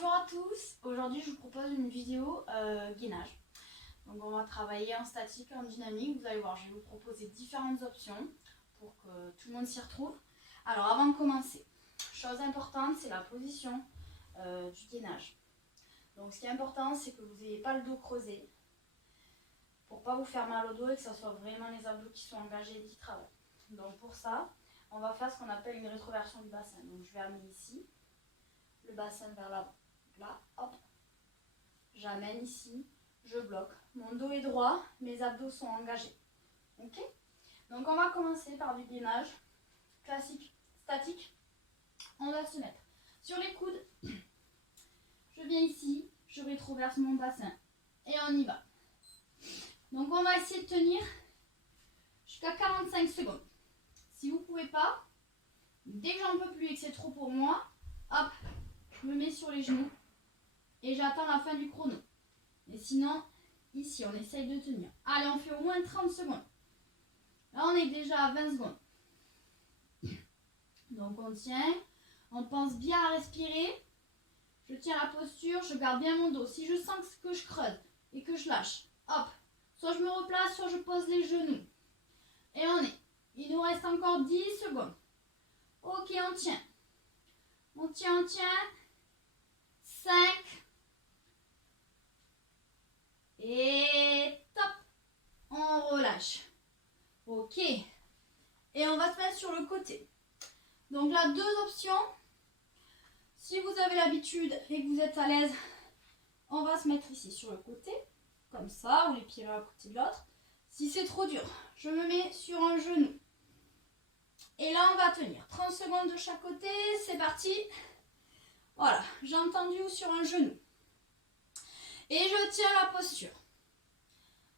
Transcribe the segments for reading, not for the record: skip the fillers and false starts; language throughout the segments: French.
Bonjour à tous, aujourd'hui je vous propose une vidéo gainage. Donc on va travailler en statique et en dynamique. Vous allez voir, je vais vous proposer différentes options pour que tout le monde s'y retrouve. Alors avant de commencer, chose importante, c'est la position du gainage. Donc ce qui est important, c'est que vous n'ayez pas le dos creusé pour pas vous faire mal au dos et que ce soit vraiment les abdos qui sont engagés et qui travaillent. Donc pour ça, on va faire ce qu'on appelle une rétroversion du bassin. Donc je vais amener ici le bassin vers l'avant. Là, hop, j'amène ici, je bloque. Mon dos est droit, mes abdos sont engagés. Ok? Donc on va commencer par du gainage classique, statique. On va se mettre sur les coudes. Je viens ici, je rétroverse mon bassin et on y va. Donc on va essayer de tenir jusqu'à 45 secondes. Si vous ne pouvez pas, dès que j'en peux plus et que c'est trop pour moi, hop, je me mets sur les genoux et j'attends la fin du chrono. Mais sinon, ici, on essaye de tenir. Allez, on fait au moins 30 secondes. Là, on est déjà à 20 secondes. Donc, on tient. On pense bien à respirer. Je tiens la posture, je garde bien mon dos. Si je sens que je creuse et que je lâche, hop, soit je me replace, soit je pose les genoux. Et on est. Il nous reste encore 10 secondes. Ok, on tient. On tient, on tient. 5. Et top. On relâche. Ok. Et on va se mettre sur le côté. Donc là, deux options. Si vous avez l'habitude et que vous êtes à l'aise, on va se mettre ici sur le côté. Comme ça, ou les pieds l'un à côté de l'autre. Si c'est trop dur, je me mets sur un genou. Et là, on va tenir 30 secondes de chaque côté. C'est parti. Voilà, j'ai entendu sur un genou. Et je tiens la posture.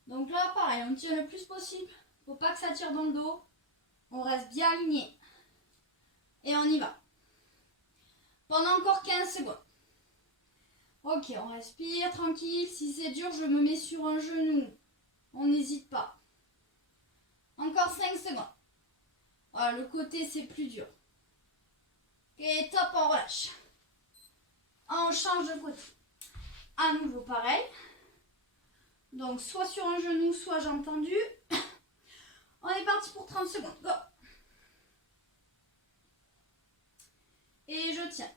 Donc là, pareil, on tient le plus possible. Faut pas que ça tire dans le dos. On reste bien aligné. Et on y va. Pendant encore 15 secondes. Ok, on respire tranquille. Si c'est dur, je me mets sur un genou. On n'hésite pas. Encore 5 secondes. Voilà, le côté, c'est plus dur. Ok, top, on relâche. On change de côté. À nouveau, pareil. Donc, soit sur un genou, soit j'ai entendu. On est parti pour 30 secondes. Go. Et je tiens.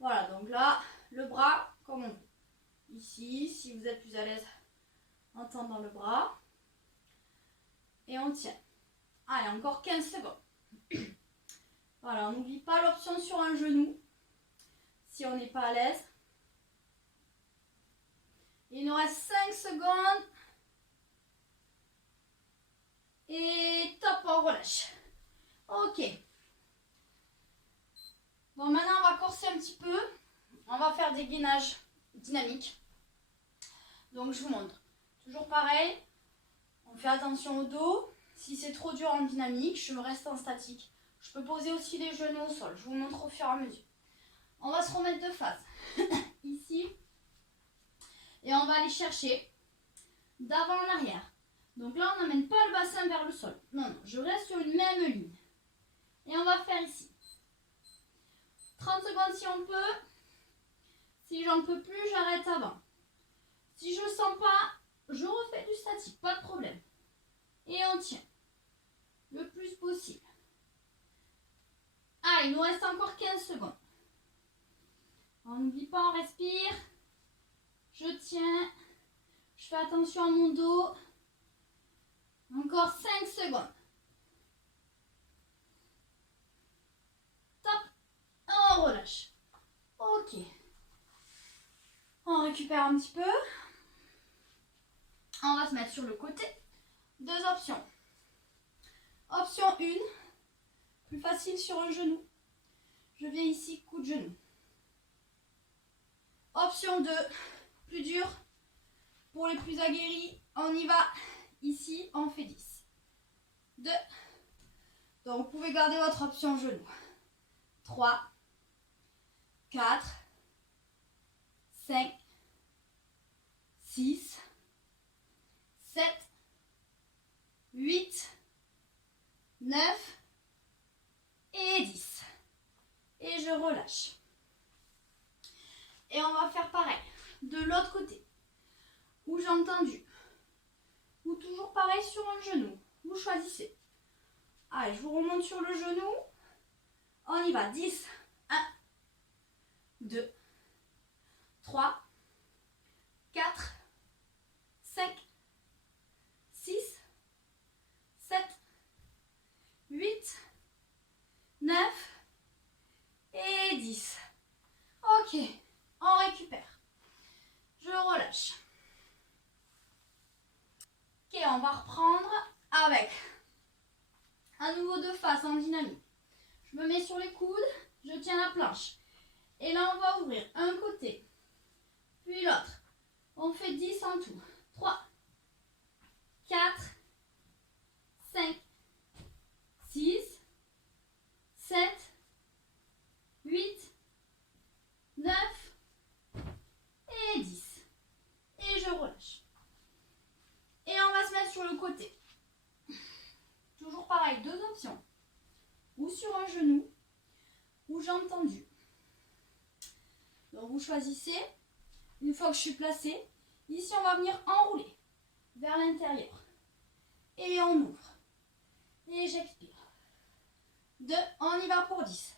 Voilà, donc là, le bras, comme on veut. Ici, si vous êtes plus à l'aise en tendant le bras. Et on tient. Allez, encore 15 secondes. Voilà, on n'oublie pas l'option sur un genou. Si on n'est pas à l'aise. Il nous reste 5 secondes. Et top, on relâche. Ok. Bon, maintenant, on va corser un petit peu. On va faire des gainages dynamiques. Donc, je vous montre. Toujours pareil. On fait attention au dos. Si c'est trop dur en dynamique, je me reste en statique. Je peux poser aussi les genoux au sol. Je vous montre au fur et à mesure. On va se remettre de face. Ici. Et on va aller chercher d'avant en arrière. Donc là, on n'amène pas le bassin vers le sol. Non, non, je reste sur une même ligne. Et on va faire ici. 30 secondes si on peut. Si j'en peux plus, j'arrête avant. Si je ne sens pas, je refais du statique, pas de problème. Et on tient le plus possible. Ah, il nous reste encore 15 secondes. On n'oublie pas, on respire. Je tiens. Je fais attention à mon dos. Encore 5 secondes. Top. On relâche. Ok. On récupère un petit peu. On va se mettre sur le côté. Deux options. Option 1. Plus facile sur un genou. Je viens ici, coup de genou. Option 2. Plus dur. Pour les plus aguerris, on y va. Ici, on fait 10. 2. Donc, vous pouvez garder votre option genou. 3. 4. 5. 6. 7. 8. 9. Et 10. Et je relâche. Et on va faire pareil. De l'autre côté. Ou jambes tendues. Ou toujours pareil sur un genou. Vous choisissez. Allez, je vous remonte sur le genou. On y va. 10. 1, 2, 3, 4, 5, 6, 7, 8, 9 et 10. Ok, on récupère. Je relâche. Ok, on va reprendre avec à nouveau de face en dynamique. Je me mets sur les coudes, je tiens la planche. Et là, on va ouvrir un côté, puis l'autre. On fait 10 en tout. 3, 4, 5, 6, 7, 8, 9 et 10. Et je relâche. Et on va se mettre sur le côté. Toujours pareil, deux options. Ou sur un genou, ou jambes tendues. Donc vous choisissez. Une fois que je suis placée, ici on va venir enrouler vers l'intérieur. Et on ouvre. Et j'expire. 2, on y va pour 10.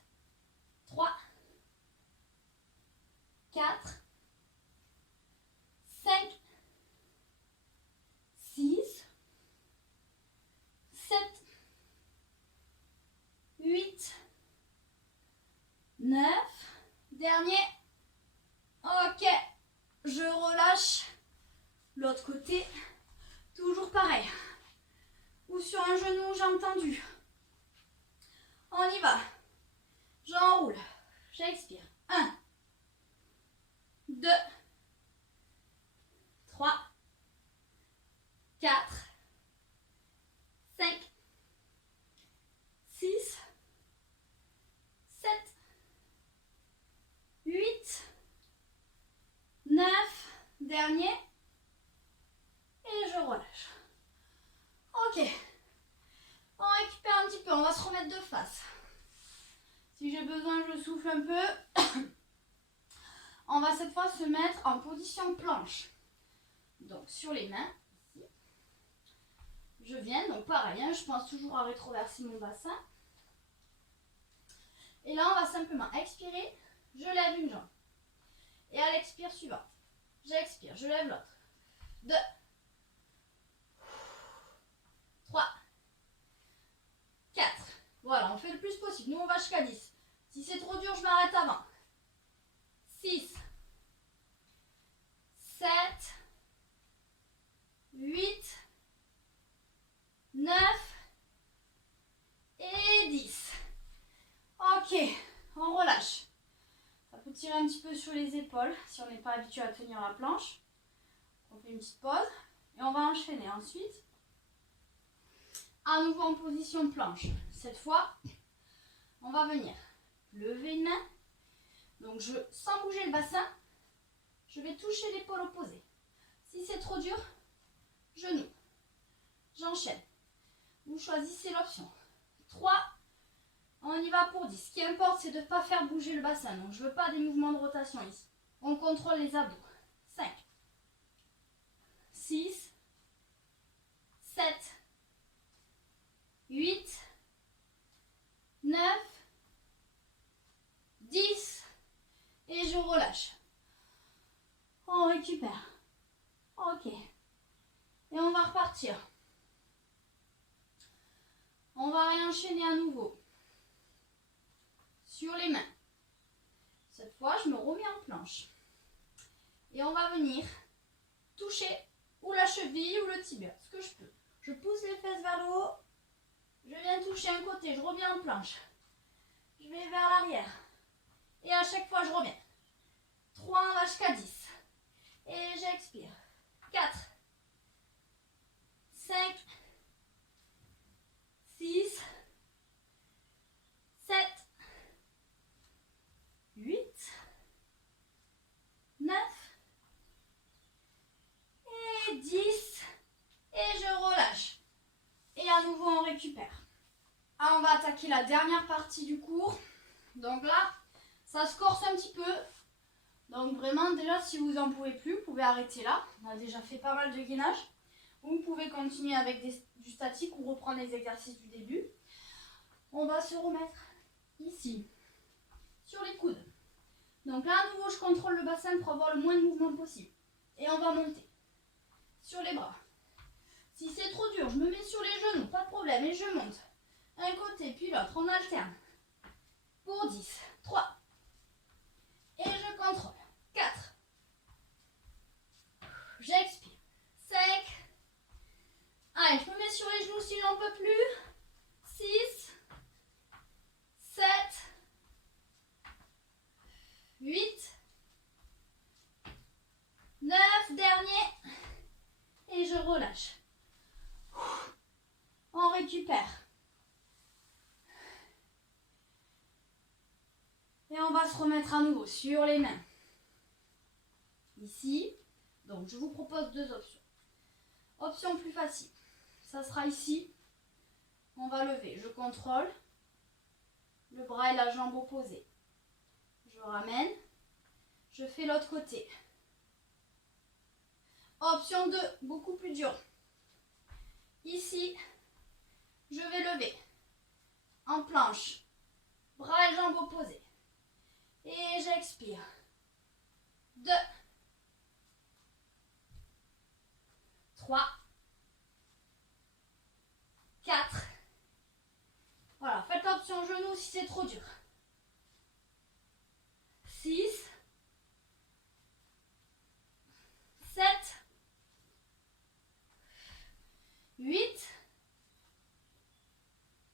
3, 4, 5, 6, 7, 8, 9. Dernier. Ok. Je relâche. L'autre côté. Toujours pareil. Ou sur un genou, jambes tendues. On y va. J'enroule. J'expire. 1, 2, 3, 4, 5, 6, 7, 8, 9. Dernier. Et je relâche. Ok. On récupère un petit peu. On va se remettre de face. Si j'ai besoin, je souffle un peu. On va cette fois se mettre en position planche. Donc sur les mains. Ici. Je viens, donc pareil, hein, je pense toujours à rétroverser mon bassin. Et là, on va simplement expirer. Je lève une jambe. Et à l'expire suivante, j'expire, je lève l'autre. 2, 3, 4. Voilà, on fait le plus possible. Nous, on va jusqu'à 10. Si c'est trop dur, je m'arrête avant. 6, 7, 8, 9 et 10. Ok, on relâche. Ça peut tirer un petit peu sur les épaules si on n'est pas habitué à tenir la planche. On fait une petite pause et on va enchaîner ensuite. À nouveau en position planche. Cette fois, on va venir lever une main. Donc, sans bouger le bassin, je vais toucher l'épaule opposée. Si c'est trop dur, genou. J'enchaîne. Vous choisissez l'option. 3, on y va pour 10. Ce qui importe, c'est de ne pas faire bouger le bassin. Donc, je ne veux pas des mouvements de rotation ici. On contrôle les abdos. 5, 6, 7, 8, 9, 10 et je relâche. On récupère. Ok. Et on va repartir. On va réenchaîner à nouveau. Sur les mains. Cette fois, je me remets en planche. Et on va venir toucher ou la cheville ou le tibia, ce que je peux. Je pousse les fesses vers le haut. Je viens toucher un côté, je reviens en planche. Je vais vers l'arrière. Et à chaque fois, je reviens. 3, on va jusqu'à 10. Et j'expire. 4, 5, 6, 7, 8, 9 et 10. Et je relâche. Et à nouveau, on récupère. Ah, on va attaquer la dernière partie du cours. Donc là, ça se corse un petit peu. Donc vraiment, déjà, si vous n'en pouvez plus, vous pouvez arrêter là. On a déjà fait pas mal de gainage. Vous pouvez continuer avec du statique ou reprendre les exercices du début. On va se remettre ici, sur les coudes. Donc là, à nouveau, je contrôle le bassin pour avoir le moins de mouvement possible. Et on va monter sur les bras. Si c'est trop dur, je me mets sur les genoux, pas de problème, et je monte. Un côté, puis l'autre, on alterne. Pour 10, 3. Et je contrôle. 4. J'expire. 5. Allez, je me mets sur les genoux si j'en peux plus. 6. 7. 8. 9. Dernier. Et je relâche. On récupère. Et on va se remettre à nouveau sur les mains. Ici. Donc, je vous propose 2 options. Option plus facile. Ça sera ici. On va lever. Je contrôle le bras et la jambe opposée. Je ramène. Je fais l'autre côté. Option 2, beaucoup plus dur. Ici, je vais lever. En planche. Bras et jambes opposés. Et j'expire. 2. 3. 4. Voilà, faites l'option genou si c'est trop dur. 6. 7. 8.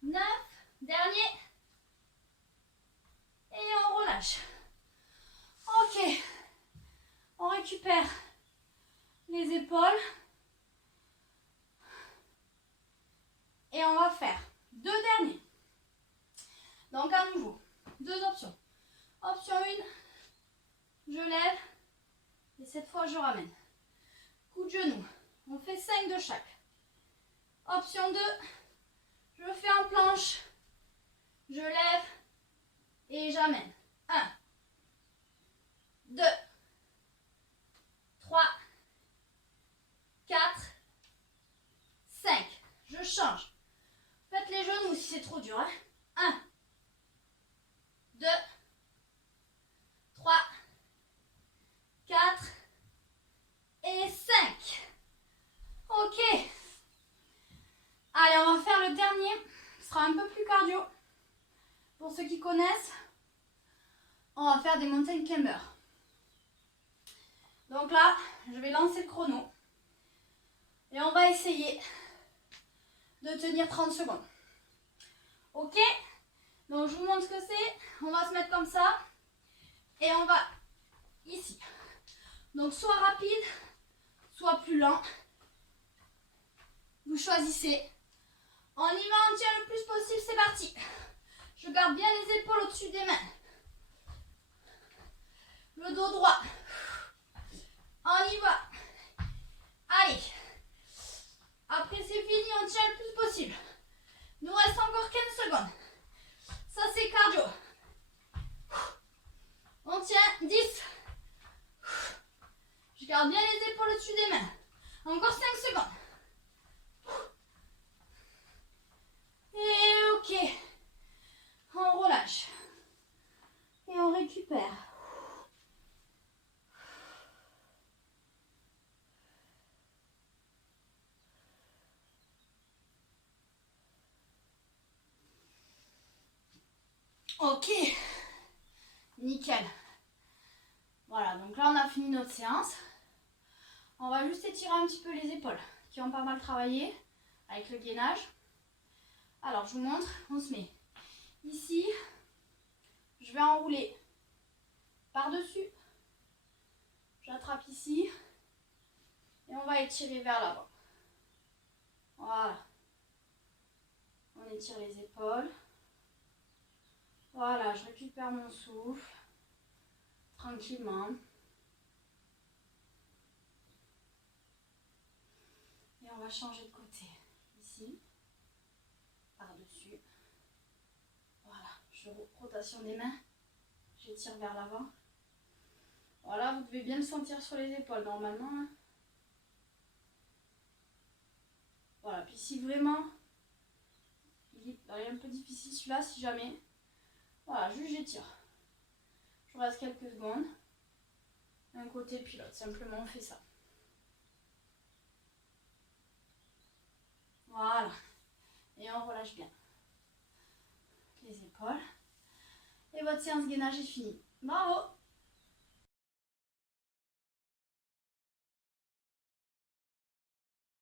9. Dernier. Et on relâche. Ok. On récupère les épaules. Et on va faire 2 derniers. Donc à nouveau, 2 options. Option 1, je lève. Et cette fois, je ramène. Coup de genou. On fait 5 de chaque. Option 2, je fais en planche. Je lève. Et j'amène. 1, 2, 3, 4, 5. Je change. Faites les genoux si c'est trop dur. 1, 2, 3, 4 et 5. Ok. Allez, on va faire le dernier. Ce sera un peu plus cardio. Pour ceux qui connaissent, on va faire des mountain climbers. Donc là, je vais lancer le chrono. Et on va essayer de tenir 30 secondes. Ok? Donc je vous montre ce que c'est. On va se mettre comme ça. Et on va ici. Donc soit rapide, soit plus lent. Vous choisissez. On y va, on tient le plus possible, c'est parti. Je garde bien les épaules au-dessus des mains. Le dos droit. On y va. Allez. Après c'est fini, on tient le plus possible. Il nous reste encore 15 secondes. Ça c'est cardio. On tient 10. Je garde bien les épaules au-dessus des mains. Encore 5 secondes. Et ok. On relâche. Et on récupère. Ok. Nickel. Voilà, donc là on a fini notre séance. On va juste étirer un petit peu les épaules qui ont pas mal travaillé avec le gainage. Alors je vous montre, on se met ici. Je vais enrouler par-dessus. J'attrape ici. Et on va étirer vers l'avant. Voilà. On étire les épaules. Voilà, je récupère mon souffle. Tranquillement. Et on va changer de côté. Ici. Par-dessus. Voilà. Rotation des mains. J'étire vers l'avant. Voilà, vous devez bien le sentir sur les épaules normalement. Hein. Voilà, puis si vraiment il est un peu difficile celui-là, si jamais, voilà, juste j'étire. Je reste quelques secondes. Un côté puis l'autre, simplement on fait ça. Voilà. Et on relâche bien les épaules. Et votre séance gainage est finie. Bravo!